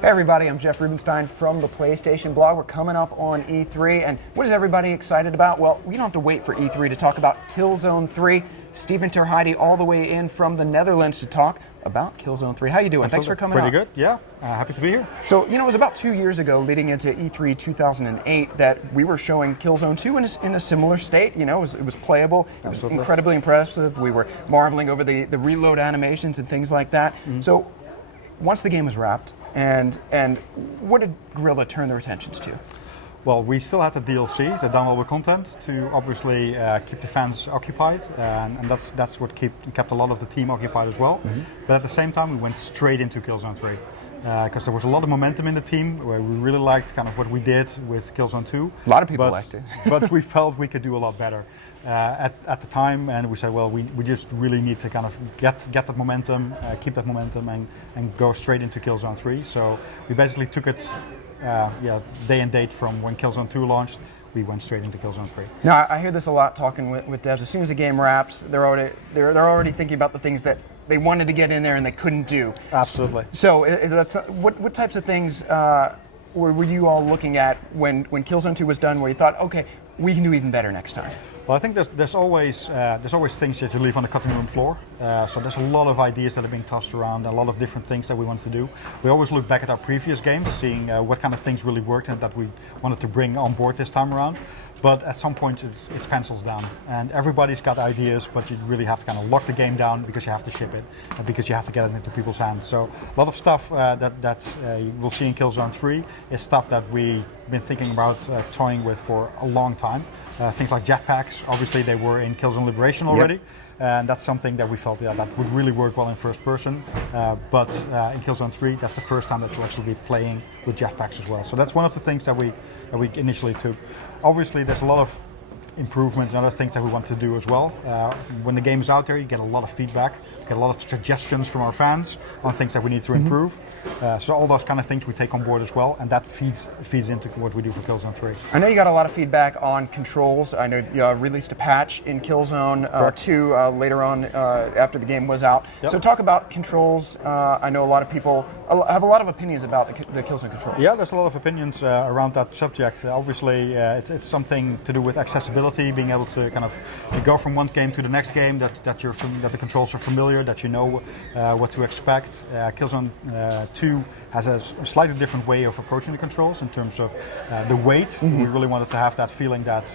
Hey everybody, I'm Jeff Rubenstein from the PlayStation blog. We're coming up on E3, and what is everybody excited about? Well, we don't have to wait for E3 to talk about Killzone 3. Stephen Terheide all the way in from the Netherlands to talk about Killzone 3. How you doing? Absolutely. Thanks for coming Pretty on. good, yeah. Happy to be here. So, it was about 2 years ago, leading into E3 2008, that we were showing Killzone 2 in a similar state. It was playable. It was incredibly impressive. We were marveling over the reload animations and things like that. Mm-hmm. So, once the game was wrapped, and what did Guerrilla turn their attentions to? Well, we still had the DLC, the downloadable content, to obviously keep the fans occupied, and that's what kept a lot of the team occupied as well. Mm-hmm. But at the same time, we went straight into Killzone 3. Because there was a lot of momentum in the team, where we really liked kind of what we did with Killzone 2. A lot of people liked it. But we felt we could do a lot better at the time, and we said, well, we just really need to kind of get that momentum, keep that momentum, and go straight into Killzone 3. So we basically took it day and date from when Killzone 2 launched. We went straight into Killzone 3. Now, I hear this a lot talking with devs. As soon as the game wraps, they're already thinking about the things that they wanted to get in there and they couldn't do. Absolutely. So, what types of things were you all looking at when Killzone 2 was done, where you thought, okay, we can do even better next time? Well, I think there's always things that you leave on the cutting room floor. So there's a lot of ideas that are being tossed around, a lot of different things that we want to do. We always look back at our previous games, seeing what kind of things really worked and that we wanted to bring on board this time around. But at some point it's pencils down, and everybody's got ideas, but you really have to kind of lock the game down because you have to ship it, because you have to get it into people's hands. So a lot of stuff that you will see in Killzone 3 is stuff that we've been thinking about toying with for a long time. Things like jetpacks, obviously they were in Killzone Liberation already. Yep. And that's something that we felt that would really work well in first person. But in Killzone 3, that's the first time that you'll actually be playing with jetpacks as well. So that's one of the things that we initially took. Obviously, there's a lot of improvements and other things that we want to do as well. When the game is out there, you get a lot of feedback, get a lot of suggestions from our fans on things that we need to improve. So all those kind of things we take on board as well, and that feeds into what we do for Killzone 3. I know you got a lot of feedback on controls. I know you released a patch in Killzone 2 later on after the game was out. Yep. So talk about controls. I know a lot of people have a lot of opinions about the Killzone controls. Yeah, there's a lot of opinions around that subject. Obviously, it's something to do with accessibility, being able to kind of go from one game to the next game, that the controls are familiar, that you know what to expect. Killzone 2 has a slightly different way of approaching the controls in terms of the weight. Mm-hmm. We really wanted to have that feeling that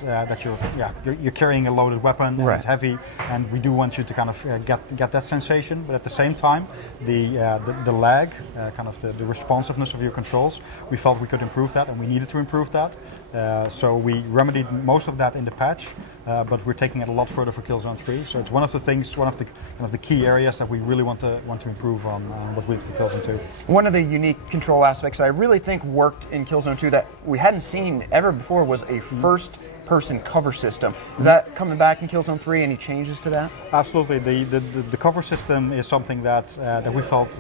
you're carrying a loaded weapon, and it's heavy, and we do want you to kind of get that sensation. But at the same time, the lag, kind of the responsiveness of your controls, we felt we could improve that, and we needed to improve that. So we remedied most of that in the patch, but we're taking it a lot further for Killzone 3. So it's one of the key areas that we really want to improve on what we did for Killzone 2. One of the unique control aspects I really think worked in Killzone 2 that we hadn't seen ever before was a first-person cover system. Is that coming back in Killzone 3? Any changes to that? Absolutely. The cover system is something that we felt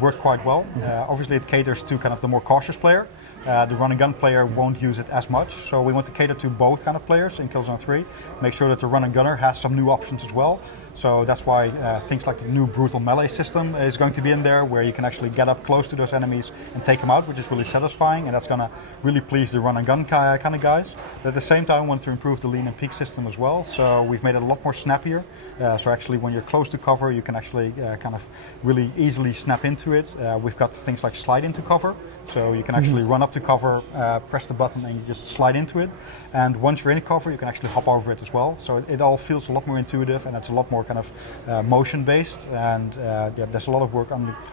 worked quite well. Obviously, it caters to kind of the more cautious player. The run and gun player won't use it as much, so we want to cater to both kind of players in Killzone 3. Make sure that the run and gunner has some new options as well. So that's why things like the new brutal melee system is going to be in there, where you can actually get up close to those enemies and take them out, which is really satisfying, and that's going to really please the run and gun kind of guys. But at the same time, we want to improve the lean and peek system as well, so we've made it a lot more snappier. So actually, when you're close to cover, you can actually kind of really easily snap into it. We've got things like slide into cover, so you can actually run up to cover, press the button, and you just slide into it. And once you're in cover, you can actually hop over it as well. So it all feels a lot more intuitive, and it's a lot more kind of motion-based. And there's a lot of work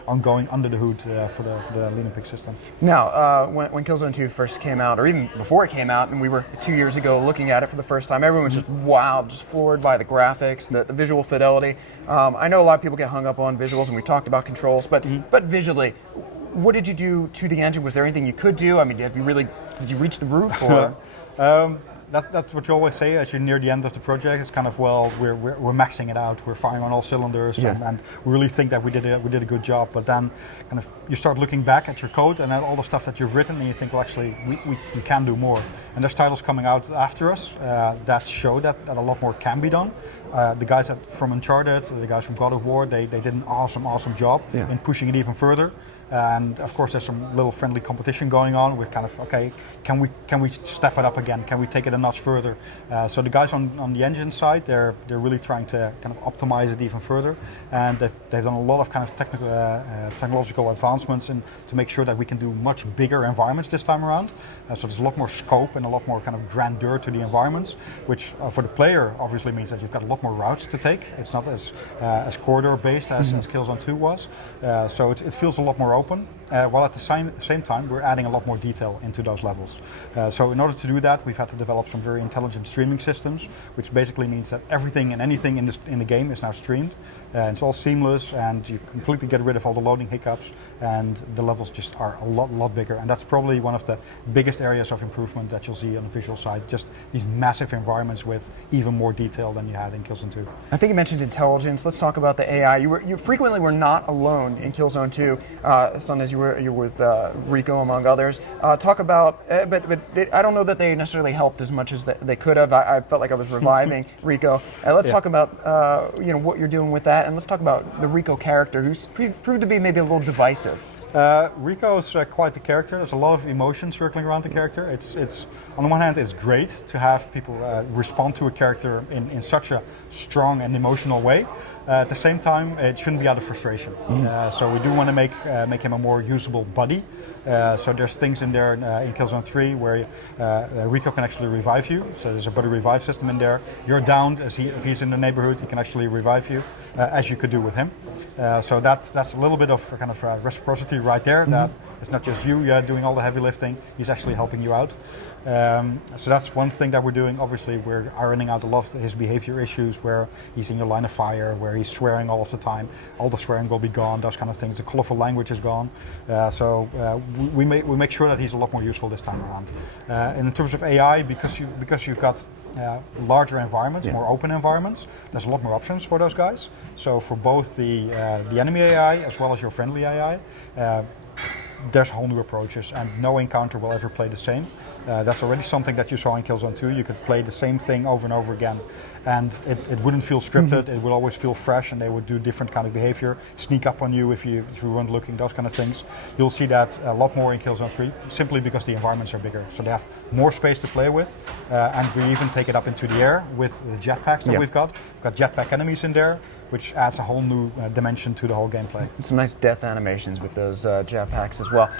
ongoing under the hood for the lean and peek system. Now, when Killzone 2 first came out, or even before it came out, and we were 2 years ago looking at it for the first time, everyone was just wowed, just floored by the graphics, the visual fidelity. I know a lot of people get hung up on visuals, and we talked about controls, but visually, what did you do to the engine? Was there anything you could do? I mean, did you reach the roof? Or? That's what you always say as you're near the end of the project. It's kind of, well, we're maxing it out. We're firing on all cylinders, and we really think that we did a good job. But then, kind of, you start looking back at your code and at all the stuff that you've written, and you think, well, actually, we can do more. And there's titles coming out after us that show that a lot more can be done. The guys from Uncharted, the guys from God of War, they did an awesome job in pushing it even further. And of course, there's some little friendly competition going on with kind of, okay, can we step it up again? Can we take it a notch further? So the guys on the engine side, they're really trying to kind of optimize it even further, and they've done a lot of kind of technological advancements to make sure that we can do much bigger environments this time around. So there's a lot more scope and a lot more kind of grandeur to the environments, which for the player obviously means that you've got a lot more routes to take. It's not as corridor based as Killzone 2 was. So it feels a lot more open, while at the same time we're adding a lot more detail into those levels. So in order to do that, we've had to develop some very intelligent streaming systems, which basically means that everything and anything in the game is now streamed. It's all seamless, and you completely get rid of all the loading hiccups, and the levels just are a lot bigger. And that's probably one of the biggest areas of improvement that you'll see on the visual side, just these massive environments with even more detail than you had in Killzone 2. I think you mentioned intelligence. Let's talk about the AI. You frequently were not alone in Killzone 2. Sometimes you were with Rico, among others. Talk about, but I don't know that they necessarily helped as much as they could have. I felt like I was reviving Rico. Let's talk about what you're doing with that, and let's talk about the Rico character, who's proved to be maybe a little divisive. Rico is quite the character. There's a lot of emotion circling around the character. It's on the one hand, it's great to have people respond to a character in such a strong and emotional way. At the same time, it shouldn't be out of frustration. So we do want to make him a more usable buddy. So there's things in there in Killzone 3 where Rico can actually revive you. So there's a buddy revive system in there. You're downed, if he's in the neighborhood, he can actually revive you, as you could do with him. So that's a little bit of kind of reciprocity right there. That it's not just you doing all the heavy lifting, he's actually helping you out. So that's one thing that we're doing. Obviously, we're ironing out a lot of his behavior issues where he's in your line of fire, where he's swearing all of the time. All the swearing will be gone, those kind of things. The colorful language is gone. So we make sure that he's a lot more useful this time around. And in terms of AI, because you've got larger environments, more open environments, there's a lot more options for those guys. So for both the enemy AI as well as your friendly AI, there's whole new approaches, and no encounter will ever play the same. That's already something that you saw in Killzone 2. You could play the same thing over and over again, and it wouldn't feel scripted. It would always feel fresh, and they would do different kind of behavior, sneak up on you if you weren't looking, those kind of things. You'll see that a lot more in Killzone 3, simply because the environments are bigger. So they have more space to play with, and we even take it up into the air with the jetpacks that we've got. We've got jetpack enemies in there, which adds a whole new dimension to the whole gameplay. And some nice death animations with those jetpacks as well.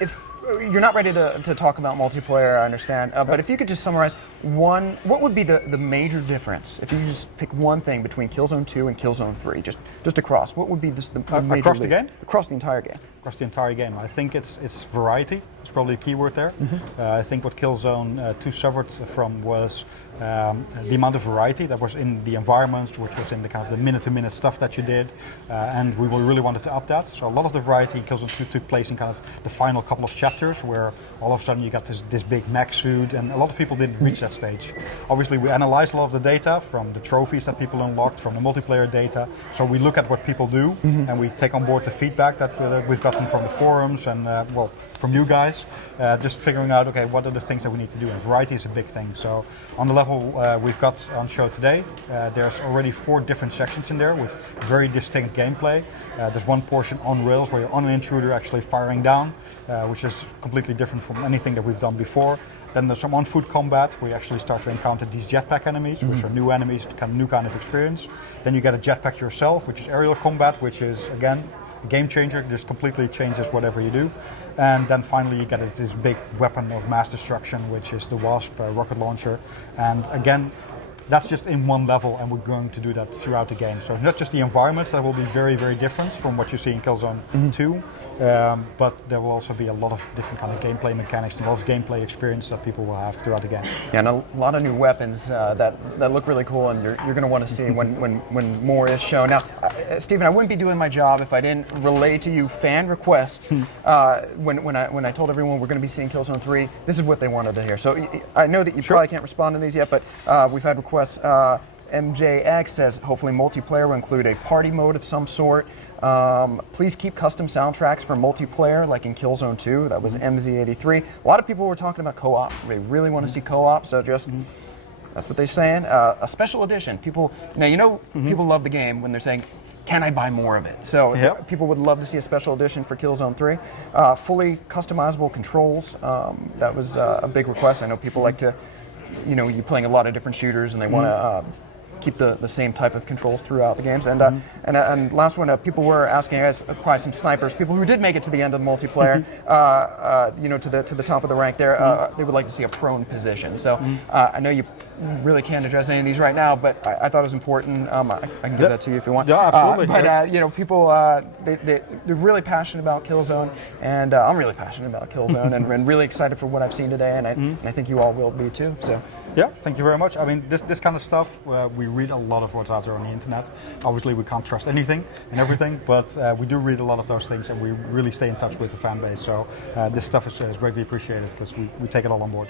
If you're not ready to talk about multiplayer, I understand, but if you could just summarize what would be the major difference if you just pick one thing between Killzone 2 and Killzone 3, just across, what would be the major across the game? Across the entire game. Across the entire game. I think it's variety. It's probably a key word there. I think what Killzone 2 suffered from was the amount of variety that was in the environments, which was in the kind of the minute-to-minute stuff that you did, and we really wanted to up that. So a lot of the variety in Killzone 2 took place in kind of the final couple of chapters, where all of a sudden you got this big mech suit, and a lot of people didn't reach that stage. Obviously, we analyzed a lot of the data from the trophies that people unlocked, from the multiplayer data. So we look at what people do, and we take on board the feedback that we've gotten from the forums and from you guys, just figuring out, okay, what are the things that we need to do, and variety is a big thing. So on the level we've got on show today, there's already 4 different sections in there with very distinct gameplay. There's one portion on rails where you're on an intruder actually firing down, which is completely different from anything that we've done before. Then there's some on-foot combat where you actually start to encounter these jetpack enemies, which are new enemies, new kind of experience. Then you get a jetpack yourself, which is aerial combat, which is, again, a game changer. Just completely changes whatever you do. And then finally you get this big weapon of mass destruction, which is the Wasp rocket launcher. And again, that's just in one level, and we're going to do that throughout the game. So not just the environments that will be very, very different from what you see in Killzone 2, but there will also be a lot of different kind of gameplay mechanics and a lot of gameplay experience that people will have throughout the game. Yeah, and a lot of new weapons that look really cool, and you're going to want to see when more is shown. Now, Stephen, I wouldn't be doing my job if I didn't relay to you fan requests. When I told everyone we're going to be seeing Killzone 3, this is what they wanted to hear. So I know that you probably can't respond to these yet, but we've had requests. MJX says hopefully multiplayer will include a party mode of some sort. Please keep custom soundtracks for multiplayer like in Killzone 2. That was MZ83. A lot of people were talking about co-op. They really want to see co-op, so just that's what they're saying. A special edition. People love the game when they're saying, can I buy more of it? So Yep. people would love to see a special edition for Killzone 3. Fully customizable controls. That was a big request. I know people like to, you're playing a lot of different shooters and they want to keep the same type of controls throughout the games. And and last one, people were asking us acquire some snipers. People who did make it to the end of the multiplayer, to the top of the rank there, they would like to see a prone position. So I know you really can't address any of these right now, but I thought it was important. I can give that to you if you want. Yeah, absolutely. But people, they're really passionate about Killzone, and I'm really passionate about Killzone, and really excited for what I've seen today, and I think you all will be too. So. Yeah, thank you very much. I mean, this kind of stuff, we read a lot of what's out there on the internet. Obviously, we can't trust anything and everything, but we do read a lot of those things, and we really stay in touch with the fan base. So this stuff is greatly appreciated because we take it all on board.